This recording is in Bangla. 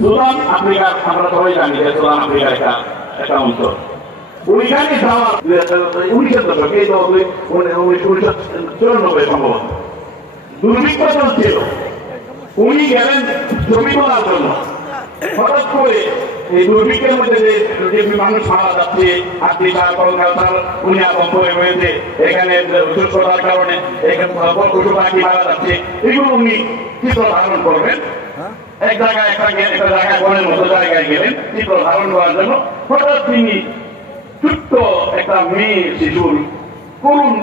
সুদান আফ্রিকার আমরা সবাই জানি যে সুদান আফ্রিকার একটা একটা অঞ্চল ওইখানে যাওয়া উনিশের দশকে উনিশশো চুরানব্বই সম্ভবত। দুর্ভিক্ষ চলছিল। উনি গেলেন জমি তোলার জন্য। হঠাৎ করে এই দুর্ভিক্ষের মধ্যে যে মানুষ মারা যাচ্ছে আত্মীয় কলকাতার উনি আতঙ্ক হয়ে রয়েছে এখানে শুষ্কতার কারণে এখানে পশু পাখি মারা যাচ্ছে এগুলো উনি চিত্র ধারণ করবেন। এক জায়গায় একটা একটা জায়গায় বনের মতো জায়গায় গেলেন চিত্র ধারণ করার জন্য। হঠাৎ তিনি ছোট্ট একটা মেয়ে শিশুর করুণ